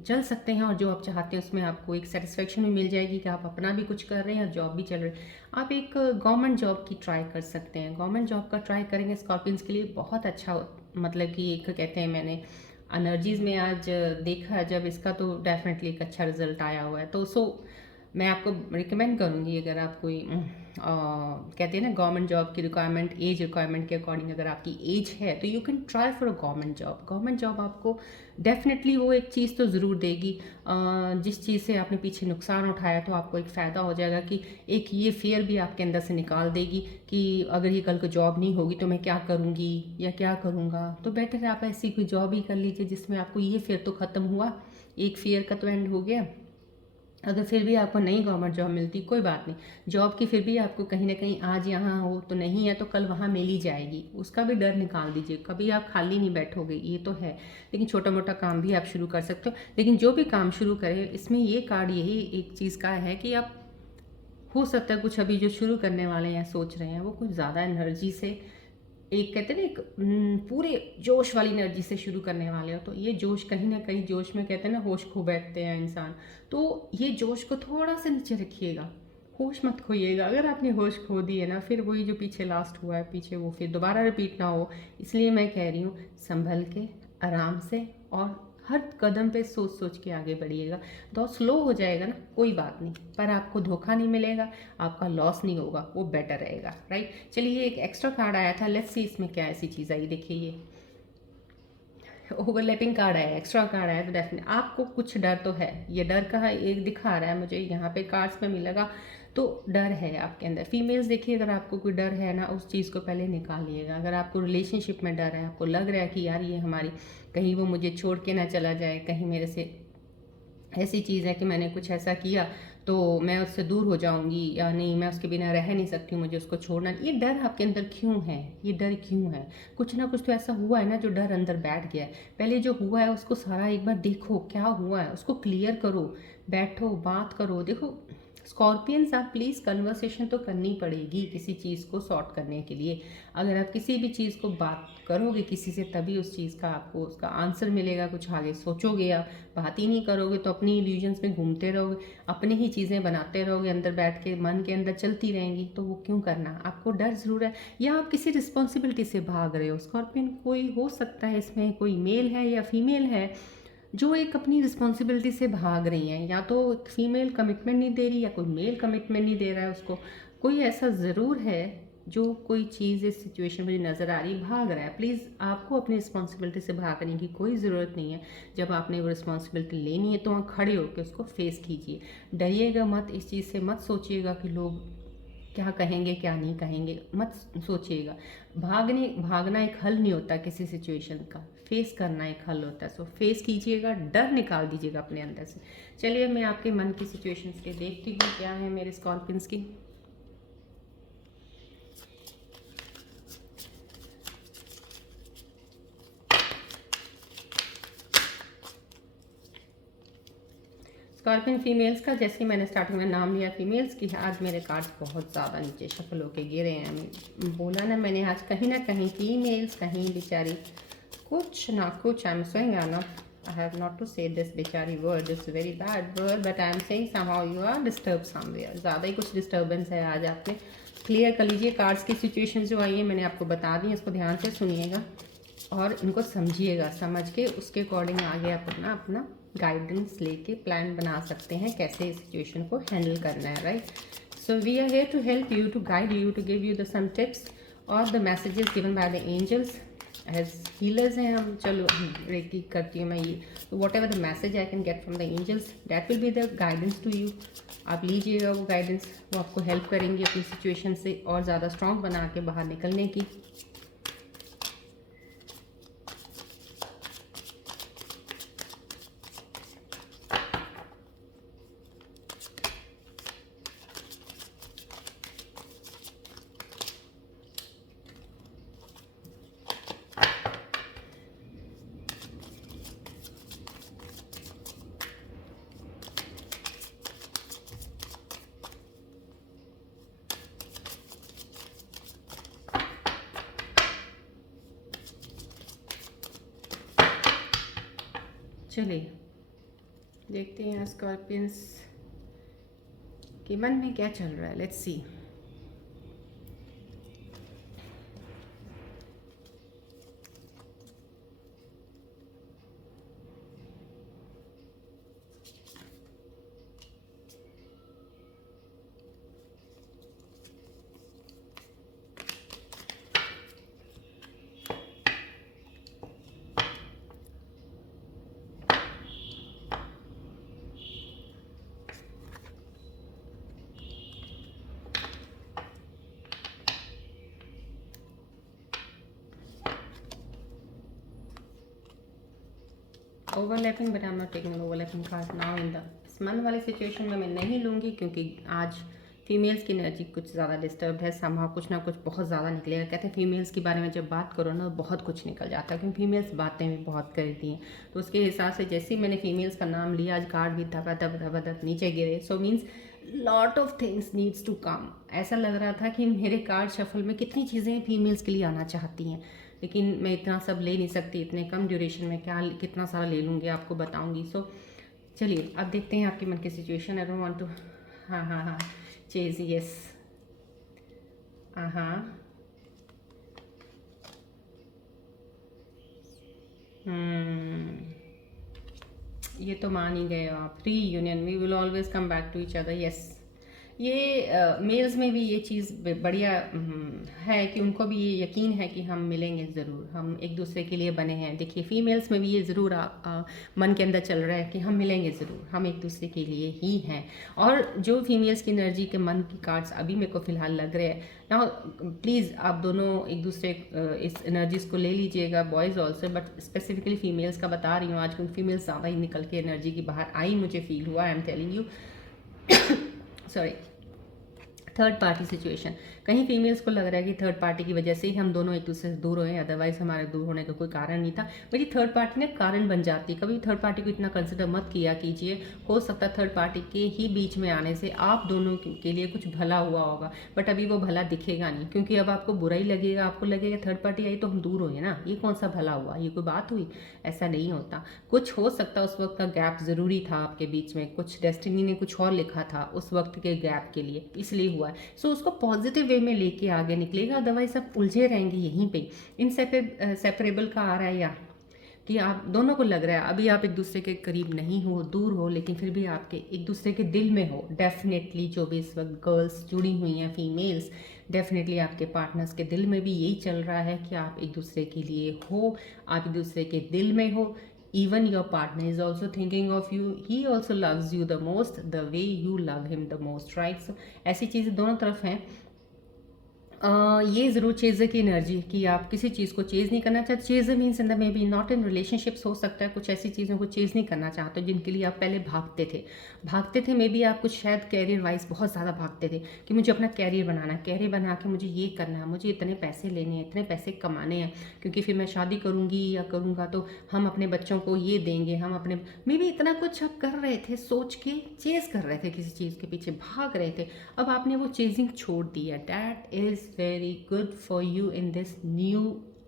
चल सकते हैं, और जो आप चाहते हैं उसमें आपको एक सेटिस्फेक्शन भी मिल जाएगी कि आप अपना भी कुछ कर रहे हैं और जॉब भी चल रही है। आप एक गवर्नमेंट जॉब की ट्राई कर सकते हैं। गवर्नमेंट जॉब का ट्राई करेंगे स्कॉर्पियंस के लिए बहुत अच्छा मतलब कि एक कहते हैं, मैंने एनर्जीज़ में आज देखा जब इसका, तो डेफिनेटली एक अच्छा रिजल्ट आया हुआ है। तो मैं आपको रिकमेंड करूँगी, अगर आप कोई कहते हैं ना गवर्नमेंट जॉब की रिक्वायरमेंट, एज रिक्वायरमेंट के अकॉर्डिंग अगर आपकी एज है, तो you can try for a government job. Government job आपको डेफिनेटली वो एक चीज़ तो ज़रूर देगी, जिस चीज़ से आपने पीछे नुकसान उठाया, तो आपको एक फ़ायदा हो जाएगा कि एक ये फियर भी आपके अंदर से निकाल देगी कि अगर ये कल को जॉब नहीं होगी तो मैं क्या करूँगी या क्या करूँगा। तो बेटर है आप ऐसी कोई जॉब ही कर लीजिए जिसमें आपको ये फियर तो ख़त्म हुआ, एक फियर का तो एंड हो गया। अगर फिर भी आपको नहीं गवर्नमेंट जॉब मिलती, कोई बात नहीं, जॉब की फिर भी आपको कहीं ना कहीं आज यहाँ हो तो नहीं है तो कल वहाँ मिल ही जाएगी, उसका भी डर निकाल दीजिए। कभी आप खाली नहीं बैठोगे, ये तो है। लेकिन छोटा मोटा काम भी आप शुरू कर सकते हो। लेकिन जो भी काम शुरू करें, इसमें ये कार्ड यही एक चीज़ का है कि आप, हो सकता है कुछ अभी जो शुरू करने वाले हैं सोच रहे हैं, वो कुछ ज़्यादा एनर्जी से, एक कहते हैं ना, एक पूरे जोश वाली एनर्जी से शुरू करने वाले हो, तो ये जोश कहीं ना कहीं, जोश में कहते हैं ना होश खो बैठते हैं इंसान, तो ये जोश को थोड़ा सा नीचे रखिएगा, होश मत खोइएगा। अगर आपने होश खो दी है ना, फिर वही जो पीछे लास्ट हुआ है पीछे, वो फिर दोबारा रिपीट ना हो। इसलिए मैं कह रही हूँ संभल के, आराम से, और हर कदम पे सोच सोच के आगे बढ़िएगा। तो स्लो हो जाएगा ना, कोई बात नहीं, पर आपको धोखा नहीं मिलेगा, आपका लॉस नहीं होगा, वो बेटर रहेगा, राइट। चलिए, एक एक्स्ट्रा कार्ड आया था, लेट्स सी इसमें क्या ऐसी चीज़ आई। देखिए, ये ओवरलैपिंग कार्ड आया, एक्स्ट्रा कार्ड आया, तो डेफिनेट आपको कुछ डर तो है। ये डर का एक दिखा रहा है मुझे यहाँ पे कार्ड्स में मिलेगा, तो डर है आपके अंदर। फीमेल्स देखिए, अगर आपको कोई डर है ना, उस चीज़ को पहले निकालिएगा। अगर आपको रिलेशनशिप में डर है, आपको लग रहा है कि यार ये हमारी, कहीं वो मुझे छोड़ के ना चला जाए, कहीं मेरे से ऐसी चीज़ है कि मैंने कुछ ऐसा किया तो मैं उससे दूर हो जाऊंगी, या नहीं मैं उसके बिना रह नहीं सकती हूँ, मुझे उसको छोड़ना। ये डर आपके अंदर क्यों है, ये डर क्यों है? कुछ ना कुछ तो ऐसा हुआ है ना जो डर अंदर बैठ गया है। पहले जो हुआ है उसको सारा एक बार देखो, क्या हुआ है उसको क्लियर करो, बैठो बात करो। देखो स्कॉर्पियंस, आप प्लीज़ कन्वर्सेशन तो करनी पड़ेगी किसी चीज़ को सॉर्ट करने के लिए। अगर आप किसी भी चीज़ को बात करोगे किसी से, तभी उस चीज़ का आपको उसका आंसर मिलेगा, कुछ आगे सोचोगे। आप बात ही नहीं करोगे तो अपनी इल्यूजन्स में घूमते रहोगे, अपनी ही चीज़ें बनाते रहोगे, अंदर बैठ के मन के अंदर चलती रहेंगी, तो वो क्यों करना? आपको डर ज़रूर है, या आप किसी रिस्पॉन्सिबिलिटी से भाग रहे हो। स्कॉर्पियन कोई हो सकता है इसमें, कोई मेल है या फीमेल है, जो एक अपनी रिस्पॉन्सिबिलिटी से भाग रही हैं। या तो फीमेल कमिटमेंट नहीं दे रही, या कोई मेल कमिटमेंट नहीं दे रहा है उसको, कोई ऐसा ज़रूर है जो कोई चीज़ इस सिचुएशन में नज़र आ रही भाग रहा है। प्लीज़ आपको अपनी रिस्पॉन्सिबिलिटी से भागने की कोई ज़रूरत नहीं है। जब आपने वो रिस्पॉन्सिबिलिटी लेनी है तो वहाँ खड़े होकर उसको फेस कीजिए। डरिएगा मत, इस चीज़ से मत सोचिएगा कि लोग क्या कहेंगे क्या नहीं कहेंगे, मत सोचिएगा। भागना एक हल नहीं होता किसी सिचुएशन का, फेस करना एक हल होता है। सो फेस कीजिएगा, डर निकाल दीजिएगा अपने अंदर से। चलिए मैं आपके मन की सिचुएशंस के देखती हूँ क्या है मेरे स्कॉर्पियंस की। स्कॉर्पियन फीमेल्स का, जैसे मैंने स्टार्टिंग में नाम लिया फीमेल्स की, आज मेरे कार्ड्स बहुत ज़्यादा नीचे शफल होके गिरे हैं। बोला ना मैंने, आज कहीं ना कहीं फीमेल्स कहीं बेचारी कुछ ना कुछ, आई एम सेइंग ना, I have not to say this बेचारी word, it's a very bad word, but I am saying somehow you are disturbed somewhere। ज़्यादा ही कुछ डिस्टर्बेंस है आज आपके। क्लियर कर लीजिए कार्ड्स की सिचुएशन जो आई है, मैंने आपको बता दी, इसको ध्यान से सुनिएगा और इनको समझिएगा। समझ के उसके अकॉर्डिंग आगे आप अपना अपना गाइडेंस लेके प्लान बना सकते हैं कैसे इस सिचुएशन को हैंडल करना है, right. So we are here to help you, to guide you, to give you the some tips और the messages given by the angels as healers हैं हम। चलो रेकी करती हूँ मैं ये, तो whatever the message I can get from the angels, that will be the guidance to you. आप लीजिएगा वो गाइडेंस, वो आपको हेल्प करेंगे अपनी सिचुएशन से और ज़्यादा स्ट्रॉन्ग बना के बाहर निकलने की। चलिए देखते हैं स्कॉर्पियंस के मन में क्या चल रहा है, let's see. Overlapping, but I am not taking overlapping card now in the इस मन वाली सिचुएशन में मैं नहीं लूँगी, क्योंकि आज फीमेल्स की एनर्जी कुछ ज़्यादा डिस्टर्ब है। समहा कुछ ना कुछ बहुत ज़्यादा निकलेगा। कहते हैं फीमेल्स के बारे में जब बात करो ना बहुत कुछ निकल जाता है, क्योंकि फीमेल्स बातें भी बहुत करती हैं। तो उसके हिसाब से जैसे ही मैंने फीमेल्स का नाम लिया, आज कार्ड भी धबा धब नीचे गिरे। So means lot of things needs to come. ऐसा लग रहा था कि मेरे कार्ड शफल में कितनी चीज़ें फीमेल्स के लिए आना चाहती हैं, लेकिन मैं इतना सब ले नहीं सकती, इतने कम ड्यूरेशन में क्या कितना सारा ले लूँगी आपको बताऊँगी। सो चलिए अब देखते हैं आपके मन की situation. I don't want to, हाँ चेज, यस, हाँ ये तो मान ही गए हो आप। Reunion, we will always come back to each other, yes. ये मेल्स में भी ये चीज़ बढ़िया है कि उनको भी ये यकीन है कि हम मिलेंगे ज़रूर, हम एक दूसरे के लिए बने हैं। देखिए फीमेल्स में भी ये ज़रूर मन के अंदर चल रहा है कि हम मिलेंगे ज़रूर, हम एक दूसरे के लिए ही हैं। और जो फीमेल्स की एनर्जी के मन की कार्ड्स अभी मेरे को फ़िलहाल लग रहे हैं ना, प्लीज़ आप दोनों एक दूसरे इस एनर्जीज़ को ले लीजिएगा, boys also, but specifically females का बता रही हूँ आज, क्योंकि फीमेल्स ज़्यादा ही निकल के एनर्जी की बाहर आई, मुझे फील हुआ, I am telling you. Sorry, third party situation. कहीं फीमेल्स को लग रहा है कि थर्ड पार्टी की वजह से ही हम दोनों एक दूसरे से दूर हुए, अदरवाइज हमारे दूर होने का कोई कारण नहीं था। मेरी थर्ड पार्टी ने कारण बन जाती। कभी थर्ड पार्टी को इतना कंसिडर मत किया कीजिए। हो सकता है थर्ड पार्टी के ही बीच में आने से आप दोनों के लिए कुछ भला हुआ होगा, बट अभी वो भला दिखेगा नहीं, क्योंकि अब आपको बुरा ही लगेगा। आपको लगेगा थर्ड पार्टी आई तो हम दूर हुए ना, ये कौन सा भला हुआ, ये कोई बात हुई? ऐसा नहीं होता। कुछ हो सकता है उस वक्त का गैप ज़रूरी था आपके बीच में, कुछ डेस्टिनी ने कुछ और लिखा था उस वक्त के गैप के लिए, इसलिए हुआ है। सो उसको पॉजिटिव वे में लेके आगे निकलेगा, अदरवाइज आप उलझे रहेंगे यहीं पे। इनसेपरेबल का आ रहा है या कि आप दोनों को लग रहा है अभी आप एक दूसरे के करीब नहीं हो, दूर हो, लेकिन फिर भी आपके एक दूसरे के दिल में हो। डेफिनेटली जो भी इस वक्त गर्ल्स जुड़ी हुई हैं, फीमेल्स, डेफिनेटली आपके पार्टनर्स के दिल में भी यही चल रहा है कि आप एक दूसरे के लिए हो, आप एक दूसरे के दिल में हो। even your partner is also thinking of you, he also loves you the most the way you love him the most, right? So ऐसी चीज़ें दोनों तरफ हैं। ये ज़रूर चेज़र की एनर्जी कि आप किसी चीज़ को चेज़ नहीं करना चाहते। Chaser means in the may be not in relationships, हो सकता है कुछ ऐसी चीज़ों को चेज़ नहीं करना चाहते जिनके लिए आप पहले भागते थे। मे बी आप कुछ शायद कैरियर वाइज बहुत ज़्यादा भागते थे कि मुझे अपना कैरियर बनाना है, कैरियर बना के मुझे ये करना है, मुझे इतने पैसे लेने हैं, इतने पैसे कमाने हैं, क्योंकि फिर मैं शादी करूँगी या करूँगा तो हम अपने बच्चों को ये देंगे, हम अपने मे बी इतना कुछ आप कर रहे थे, सोच के चेज़ कर रहे थे, किसी चीज़ के पीछे भाग रहे थे। अब आपने वो चेजिंग छोड़ दी है। That is very good for you in this new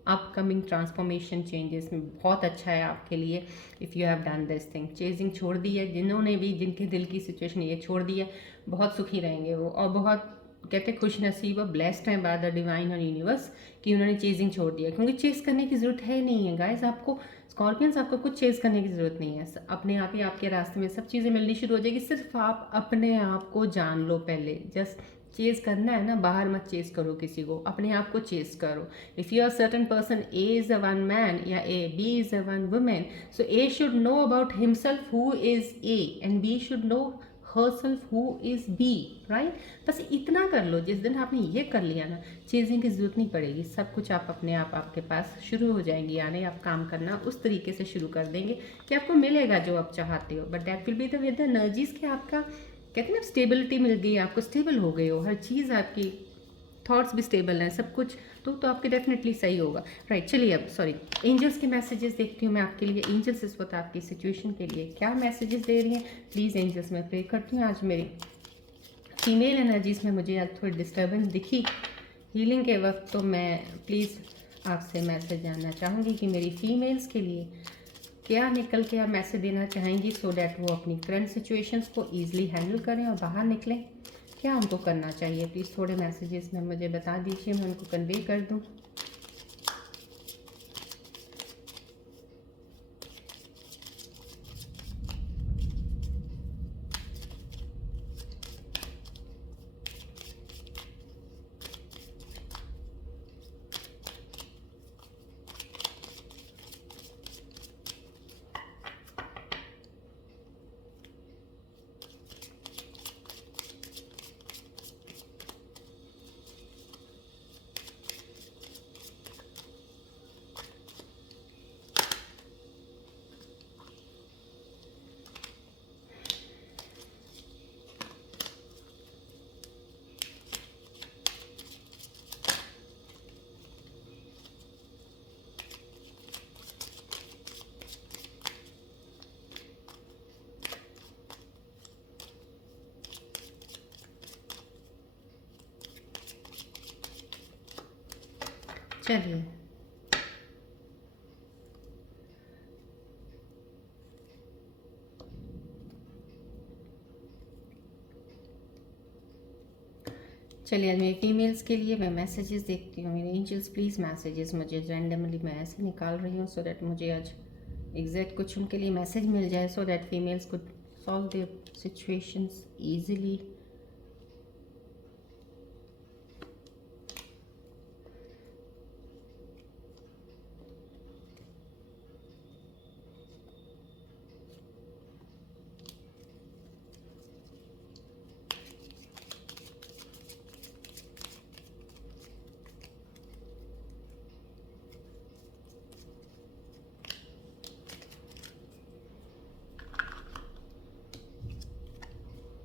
upcoming transformation changes में। बहुत अच्छा है आपके लिए if you have done this thing. Chasing छोड़ दी है, जिन्होंने भी, जिनके दिल की सिचुएशन ये छोड़ दी है, बहुत सुखी रहेंगे वो, और बहुत कहते खुश नसीब और ब्लेस्ड हैं बाय द डिवाइन और यूनिवर्स कि उन्होंने चेजिंग छोड़ दिया, क्योंकि चेज करने की ज़रूरत है नहीं है गाइस। आपको स्कॉर्पियंस, आपको कुछ चेज करने की ज़रूरत नहीं है। अपने आप ही आपके रास्ते में सब चीज़ें मिलनी शुरू हो जाएगी। सिर्फ आप अपने आप को जान लो पहले। जस्ट चेज करना है ना, बाहर मत चेज करो किसी को, अपने आप को चेज करो। If you are certain person, A is a one man या A B is a one women, so A should know about himself who is A and B should know herself who is B, right? बस इतना कर लो। जिस दिन आपने ये कर लिया ना, चेजिंग की ज़रूरत नहीं पड़ेगी। सब कुछ आप अपने आप आपके पास शुरू हो जाएंगी आने। आप काम करना उस तरीके से शुरू कर देंगे कि आपको मिलेगा जो आप चाहते हो। But that will be the with the energies कि आपका कहते हैं ना स्टेबिलिटी मिल गई, आपको स्टेबल हो गए हो, हर चीज़ आपकी थॉट्स भी स्टेबल हैं, सब कुछ तो आपके डेफिनेटली सही होगा, राइट? चलिए अब सॉरी, एंजल्स के मैसेजेस देखती हूँ मैं आपके लिए। एंजल्स इस वक्त आपकी सिचुएशन के लिए क्या मैसेजेस दे रही हैं, प्लीज़ एंजल्स मैं प्रे करती हूँ। आज मेरी फीमेल एनर्जीज में मुझे आज थोड़ी डिस्टर्बेंस दिखी हीलिंग के वक्त, तो मैं प्लीज़ आपसे मैसेज जानना चाहूँगी कि मेरी फीमेल्स के लिए क्या निकल के आप मैसेज देना चाहेंगी, सो डैट वो अपनी करंट सिचुएशंस को ईजिली हैंडल करें और बाहर निकलें। क्या उनको करना चाहिए, प्लीज़ थोड़े मैसेजेस में मुझे बता दीजिए, मैं उनको कन्वे कर दूँ। चलिए आज मेरी फीमेल्स के लिए मैं मैसेजेस देखती हूँ। मेरे एंजल्स प्लीज़ मैसेजेस मुझे रैंडमली मैं ऐसे निकाल रही हूँ, सो दैट मुझे आज एग्जैक्ट कुछ उनके लिए मैसेज मिल जाए, so that females could solve their situations easily.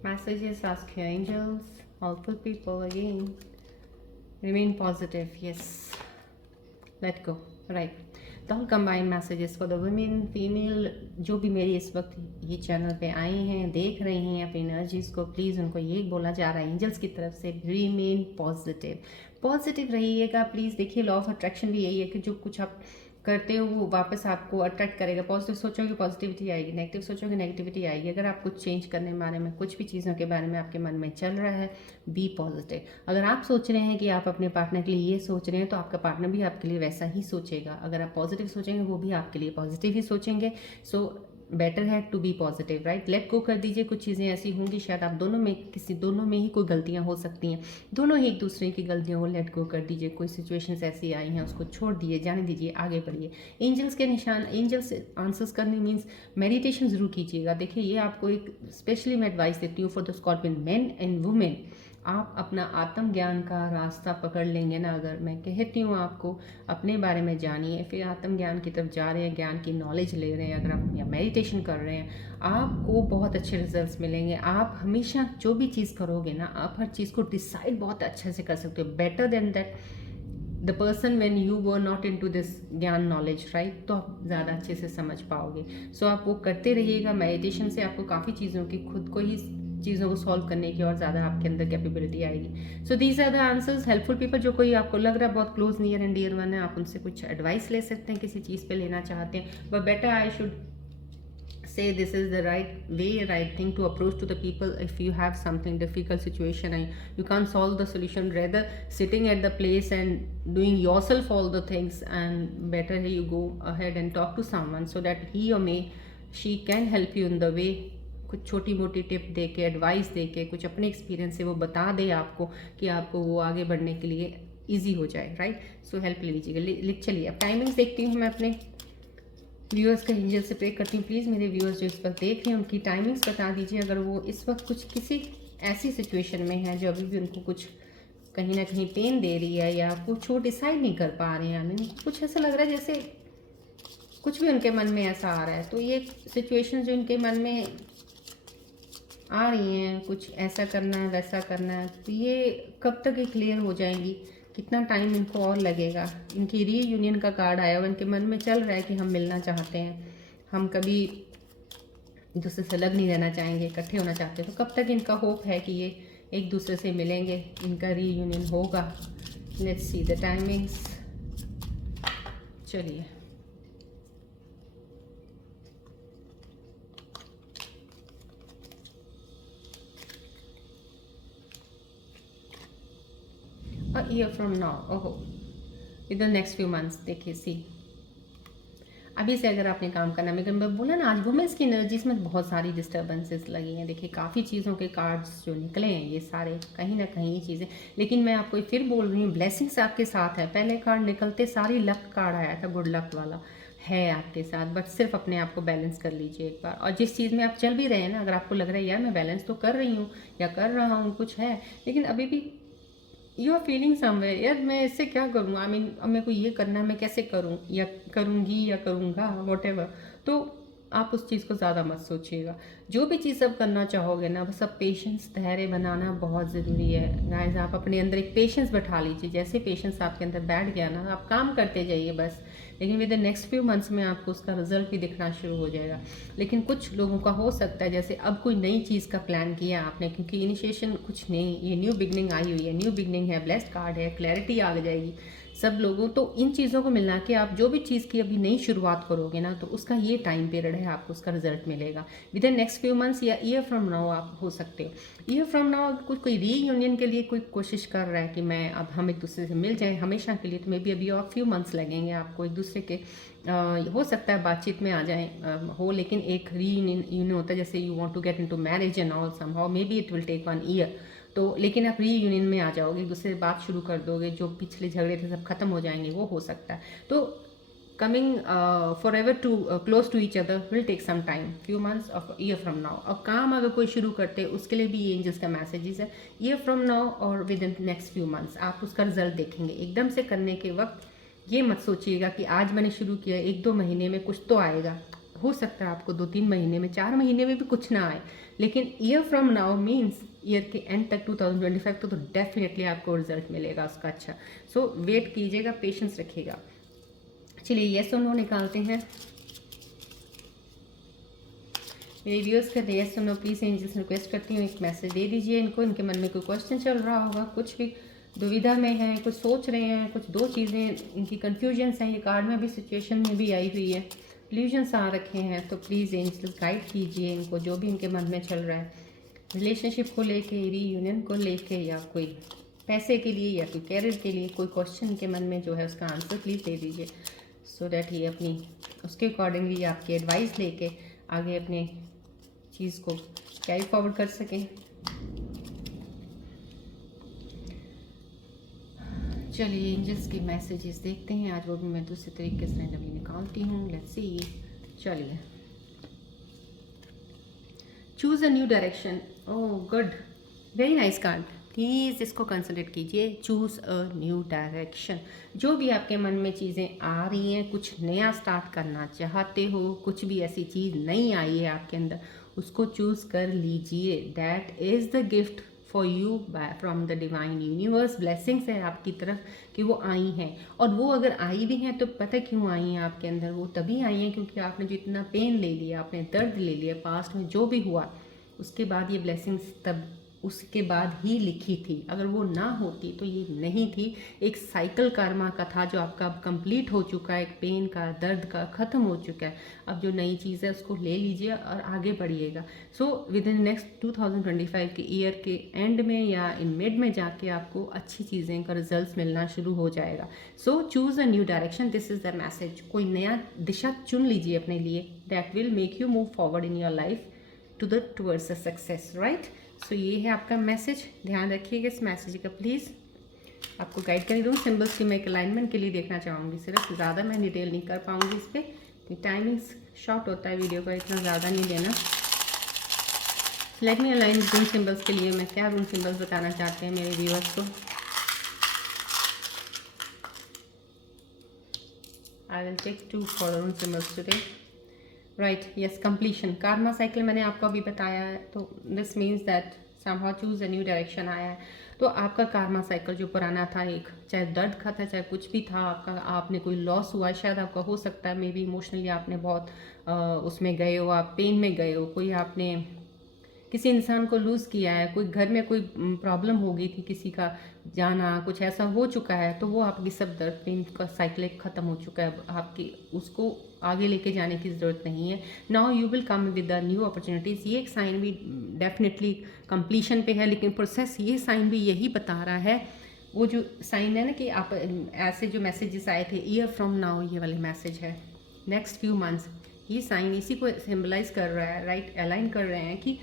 Messages, ask your angels, helpful people again. Remain positive, yes. Let go, right. तो all combine messages for the women, female जो भी मेरी इस वक्त ये चैनल पे आए हैं, देख रहे हैं अपनी एनर्जीज़ को, प्लीज़ उनको ये बोला जा रहा है एंजल्स की तरफ से, रिमेन पॉजिटिव, पॉजिटिव रहिएगा प्लीज़। देखिए लॉ ऑफ अट्रैक्शन भी यही है कि जो कुछ आप करते हो वो वापस आपको अट्रैक्ट करेगा। पॉजिटिव सोचोगे पॉजिटिविटी आएगी, नेगेटिव सोचोगे नेगेटिविटी आएगी। अगर आप कुछ चेंज करने के बारे में, कुछ भी चीज़ों के बारे में आपके मन में चल रहा है, बी पॉजिटिव। अगर आप सोच रहे हैं कि आप अपने पार्टनर के लिए ये सोच रहे हैं, तो आपका पार्टनर भी आपके लिए वैसा ही सोचेगा। अगर आप पॉजिटिव सोचेंगे, वो भी आपके लिए पॉजिटिव ही सोचेंगे। सो बेटर है to be positive, right. Let go कर दीजिए। कुछ चीज़ें ऐसी होंगी शायद आप दोनों में ही कोई गलतियां हो सकती हैं, दोनों ही एक दूसरे की गलतियों को लेट गो कर दीजिए। कोई सिचुएशंस ऐसी आई हैं, उसको छोड़ दिए, जाने दीजिए, आगे बढ़िए। एंजल्स के निशान, एंजल्स आंसर्स करने मीन्स मेडिटेशन जरूर कीजिएगा। देखिए ये आपको एक स्पेशली मैं एडवाइस देती हूँ for the scorpion main and women. आप अपना आत्मज्ञान का रास्ता पकड़ लेंगे ना, अगर मैं कहती हूँ आपको अपने बारे में जानिए, फिर आत्मज्ञान की तरफ जा रहे हैं, ज्ञान की नॉलेज ले रहे हैं, अगर आप या मेडिटेशन कर रहे हैं, आपको बहुत अच्छे रिजल्ट्स मिलेंगे। आप हमेशा जो भी चीज़ करोगे ना, आप हर चीज़ को डिसाइड बहुत अच्छे से कर सकते हो, better than that the person when you were not into this ज्ञान नॉलेज, राइट। तो आप ज़्यादा अच्छे से समझ पाओगे। सो आप वो करते रहिएगा। मेडिटेशन से आपको काफ़ी चीज़ों की, खुद को ही चीज़ों को सॉल्व करने की और ज़्यादा आपके अंदर कैपेबिलिटी आएगी। So these are the answers. Helpful people, जो कोई आपको लग रहा है बहुत close near and dear one है, आप उनसे कुछ एडवाइस ले सकते हैं, किसी चीज़ पे लेना चाहते हैं, but better I should say this is the right thing to approach to the people if you have something difficult situation and you can't solve the solution, rather sitting at the place and doing yourself all the things, and better you go ahead and talk to someone so that he or she can help you in the way। कुछ छोटी मोटी टिप दे के, एडवाइस दे के, कुछ अपने एक्सपीरियंस से वो बता दे आपको कि आपको वो आगे बढ़ने के लिए ईजी हो जाए, राइट। सो हेल्प ले लीजिएगा। चलिए अब टाइमिंग्स देखती हूँ मैं अपने व्यूअर्स का। एंजल से प्रे करती हूँ, प्लीज़ मेरे व्यूअर्स जो इस वक्त देख रहे हैं उनकी टाइमिंग्स बता दीजिए। अगर वो इस वक्त कुछ किसी ऐसी सिचुएशन में है जो अभी भी उनको कुछ कहीं ना कहीं पेन दे रही है, या कुछ वो डिसाइड नहीं कर पा रहे हैं, उनको कुछ ऐसा लग रहा है जैसे कुछ भी उनके मन में ऐसा आ रहा है, तो ये सिचुएशन जो इनके मन में आ रही हैं, कुछ ऐसा करना है वैसा करना है, तो ये कब तक ये क्लियर हो जाएंगी, कितना टाइम इनको और लगेगा। इनकी रीयूनियन का कार्ड आया हुआ, इनके मन में चल रहा है कि हम मिलना चाहते हैं, हम कभी दूसरे से अलग नहीं रहना चाहेंगे, इकट्ठे होना चाहते हैं। तो कब तक इनका होप है कि ये एक दूसरे से मिलेंगे, इनका रीयूनियन होगा। Let's see the timings. चलिए a year from now, ओहो, with the next few months. देखिए सी, अभी से अगर आपने काम करना, मैं बोला ना आज वुमेन्स की एनर्जीज में बहुत सारी डिस्टर्बेंसेस लगी हैं। देखिए काफ़ी चीज़ों के कार्ड्स जो निकले हैं ये सारे कहीं ना कहीं ये चीज़ें, लेकिन मैं आपको फिर बोल रही हूँ ब्लेसिंग्स आपके साथ है। पहले कार्ड निकलते सारी लक कार्ड आया था, गुड लक वाला है आपके साथ, बट सिर्फ अपने आप को बैलेंस कर लीजिए एक बार। और जिस चीज़ में आप चल भी रहे हैं ना, अगर आपको लग रहा है यार मैं बैलेंस तो कर रही हूँ या कर रहा हूँ, कुछ है, लेकिन अभी भी यू आर फीलिंग समवेयर, यार मैं इससे क्या करूँ, आई मीन अब मेरे को ये करना है, मैं कैसे करूँ या करूँगी या करूँगा, वॉट एवर। तो आप उस चीज़ को ज़्यादा मत सोचिएगा। जो भी चीज़ आप करना चाहोगे ना, बस अब पेशेंस, धैर्य बनाना बहुत ज़रूरी है गाइस। आप अपने अंदर एक पेशेंस बैठा लीजिए। जैसे पेशेंस आपके अंदर बैठ गया ना, आप काम करते जाइए बस, लेकिन with the next few months में आपको उसका रिजल्ट भी दिखना शुरू हो जाएगा। लेकिन कुछ लोगों का हो सकता है जैसे अब कोई नई चीज़ का प्लान किया आपने, क्योंकि इनिशिएशन कुछ नहीं, ये न्यू बिगनिंग आई हुई है, न्यू बिगनिंग है, ब्लेस्ड कार्ड है, क्लैरिटी आ जाएगी सब लोगों। तो इन चीज़ों को मिला के आप जो भी चीज़ की अभी नई शुरुआत करोगे ना, तो उसका ये टाइम पीरियड है, आपको उसका रिजल्ट मिलेगा with in next few months या ईयर फ्रॉम नाउ। आप हो सकते हो ईयर फ्रॉम नाउ कोई रीयूनियन के लिए कोई कोशिश कर रहा है कि मैं अब हम एक दूसरे से मिल जाएं हमेशा के लिए, तो मे बी अभी और फ्यू मंथ्स लगेंगे आपको एक दूसरे के हो सकता है बातचीत में आ जाए हो, लेकिन एक रीयूनियन होता है जैसे you want to get into marriage and all somehow, maybe it will take 1 year. तो लेकिन आप रीयूनियन में आ जाओगे, एक दूसरे से बात शुरू कर दोगे, जो पिछले झगड़े थे सब खत्म हो जाएंगे, वो हो सकता है। तो coming forever to close to each other will take some time, few months of year from now. और काम अगर कोई शुरू करते हैं उसके लिए भी ये एंजल्स का मैसेजेस है, ईयर फ्रॉम नाउ और with in next few months आप उसका रिजल्ट देखेंगे। एकदम से करने के वक्त ये मत सोचिएगा कि आज मैंने शुरू किया 1-2 महीने में कुछ तो आएगा। हो सकता है आपको 2-3 महीने में, 4 महीने में भी कुछ ना आए, लेकिन year from now means year के एंड तक 2025 तो डेफिनेटली आपको रिजल्ट मिलेगा उसका अच्छा। सो वेट कीजिएगा, पेशेंस रखिएगा। चलिए येस और नो निकालते हैं। मेरे व्यूअर्स का येस और नो प्लीज़ एंजल्स रिक्वेस्ट करती हूँ एक मैसेज दे दीजिए इनको, इनके मन में कोई क्वेश्चन चल रहा होगा, कुछ भी दुविधा में हैं, कुछ सोच रहे हैं, कुछ दो चीज़ें इनकी कन्फ्यूजन्स हैं। ये कार्ड में भी सिचुएशन में भी आई हुई है, इल्यूजन्स आ रखे हैं। तो प्लीज़ एंजल्स गाइड कीजिए इनको, जो भी इनके मन में चल रहा है, रिलेशनशिप को लेके, रीयूनियन को लेके, या कोई पैसे के लिए, या कोई कैरियर के लिए, कोई क्वेश्चन के मन में जो है उसका आंसर प्लीज़ दे दीजिए, सो डैट ये अपनी उसके अकॉर्डिंगली आपकी एडवाइस लेके आगे अपने चीज़ को कैरी फॉरवर्ड कर सकें। चलिए एंजल्स के मैसेजेस देखते हैं। आज वो भी मैं दूसरे तरीके से रैंडमली निकालती हूँ। Let's see. चलिए, choose a new direction. Oh good, very nice card. Please इसको कंसंट्रेट कीजिए। Choose a new direction. जो भी आपके मन में चीज़ें आ रही हैं, कुछ नया स्टार्ट करना चाहते हो, कुछ भी ऐसी चीज़ नहीं आई है आपके अंदर, उसको चूज़ कर लीजिए। That is the gift for you from the divine universe. Blessings है आपकी तरफ कि वो आई हैं। और वो अगर आई भी हैं तो पता क्यों आई हैं आपके अंदर? वो तभी आई हैं क्योंकि आपने जो इतना पेन ले लिया, आपने दर्द ले लिया, पास्ट में जो भी हुआ, उसके बाद ये ब्लेसिंग्स तब उसके बाद ही लिखी थी। अगर वो ना होती तो ये नहीं थी। एक साइकिल कर्मा का था जो आपका अब कंप्लीट हो चुका है, एक पेन का, दर्द का ख़त्म हो चुका है। अब जो नई चीज़ है उसको ले लीजिए और आगे बढ़िएगा। सो विद इन नेक्स्ट 2025 के ईयर के एंड में या इन मिड में जाके आपको अच्छी चीज़ें का रिजल्ट मिलना शुरू हो जाएगा। So choose a new direction, this is the message. कोई नया दिशा चुन लीजिए अपने लिए, that will make you move forward in your life towards the success, right. So ये है आपका मैसेज। ध्यान रखिएगा इस मैसेज का प्लीज़। आपको गाइड कर दूँ सिंबल्स की मैं एक अलाइनमेंट के लिए देखना चाहूँगी, सिर्फ ज़्यादा मैं डिटेल नहीं कर पाऊँगी इस पर, टाइमिंग्स शॉर्ट होता है वीडियो का, इतना ज़्यादा नहीं देना। Let me align room symbols के लिए मैं क्या रूम सिंबल्स बताना चाहते हैं मेरे व्यूअर्स को। I will take 2 four room symbols today, right. Yes, completion, karma cycle मैंने आपको अभी बताया है। तो this means that somehow choose a new direction आया है। तो आपका कार्मा साइकिल जो पुराना था, एक चाहे दर्द का था, चाहे कुछ भी था आपका, आपने कोई लॉस हुआ, शायद आपका हो सकता है मे बी इमोशनली आपने बहुत उसमें गए हो, आप पेन में गए हो, कोई आपने किसी इंसान को लूज़ किया है, कोई घर में कोई प्रॉब्लम हो गई थी, किसी का जाना, कुछ ऐसा हो चुका है, तो वो आपकी सब दर्द पेन का साइकिल ख़त्म हो चुका है। आपकी उसको आगे लेके जाने की ज़रूरत नहीं है। Now you will come with the new opportunities. ये एक साइन भी डेफिनेटली कंप्लीशन पे है, लेकिन प्रोसेस ये साइन भी यही बता रहा है। वो जो साइन है ना कि आप ऐसे जो मैसेजेस आए थे ईयर फ्रॉम नाउ, ये वाले मैसेज है नेक्स्ट फ्यू मंथ्स, ये साइन इसी को सिम्बलाइज कर रहा है, राइट। अलाइन कर रहे हैं कि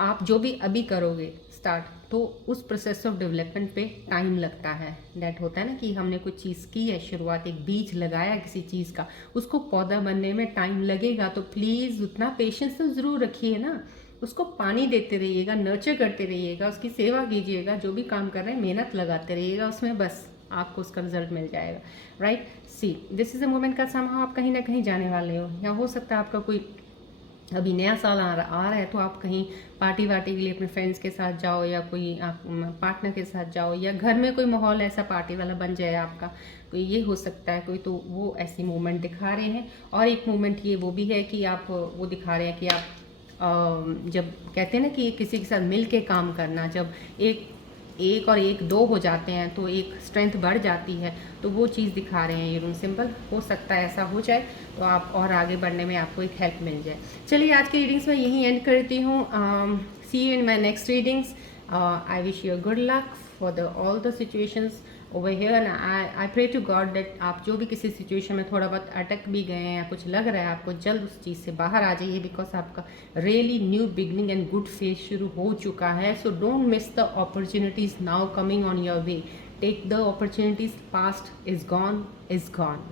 आप जो भी अभी करोगे स्टार्ट, तो उस प्रोसेस ऑफ डेवलपमेंट पे टाइम लगता है। दैट होता है ना कि हमने कुछ चीज़ की है शुरुआत, एक बीज लगाया किसी चीज़ का, उसको पौधा बनने में टाइम लगेगा। तो प्लीज़ उतना पेशेंस तो ज़रूर रखिए ना, उसको पानी देते रहिएगा, नर्चर करते रहिएगा, उसकी सेवा कीजिएगा, जो भी काम कर रहे हैं मेहनत लगाते रहिएगा उसमें, बस आपको उसका रिजल्ट मिल जाएगा, right. See this is a moment का समहाउ आप कहीं ना कहीं जाने वाले हो, या हो सकता है आपका कोई अभी नया साल आ रहा है तो आप कहीं पार्टी वार्टी के लिए अपने फ्रेंड्स के साथ जाओ, या कोई आप पार्टनर के साथ जाओ, या घर में कोई माहौल ऐसा पार्टी वाला बन जाए आपका, कोई ये हो सकता है कोई, तो वो ऐसी मूवमेंट दिखा रहे हैं। और एक मूवमेंट ये वो भी है कि आप वो दिखा रहे हैं कि आप जब कहते हैं ना कि किसी के साथ मिल के काम करना, जब एक और एक दो हो जाते हैं तो एक स्ट्रेंथ बढ़ जाती है, तो वो चीज़ दिखा रहे हैं ये रूम सिंबल। हो सकता है ऐसा हो जाए तो आप और आगे बढ़ने में आपको एक हेल्प मिल जाए। चलिए आज की रीडिंग्स में यहीं एंड करती हूँ। See you in my next readings. I wish you good luck for the all the situations over here, and I pray to God that आप जो भी किसी सिचुएशन में थोड़ा बहुत अटक भी गए हैं या कुछ लग रहा है आपको, जल्द उस चीज़ से बाहर आ जाइए, बिकॉज आपका really new beginning and good phase शुरू हो चुका है। So don't miss the opportunities now coming on your way. Take the opportunities, past is gone,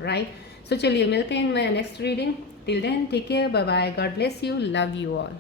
right. So चलिए मिलते हैं in my next reading. Till then take care, bye bye, God bless you, love you all.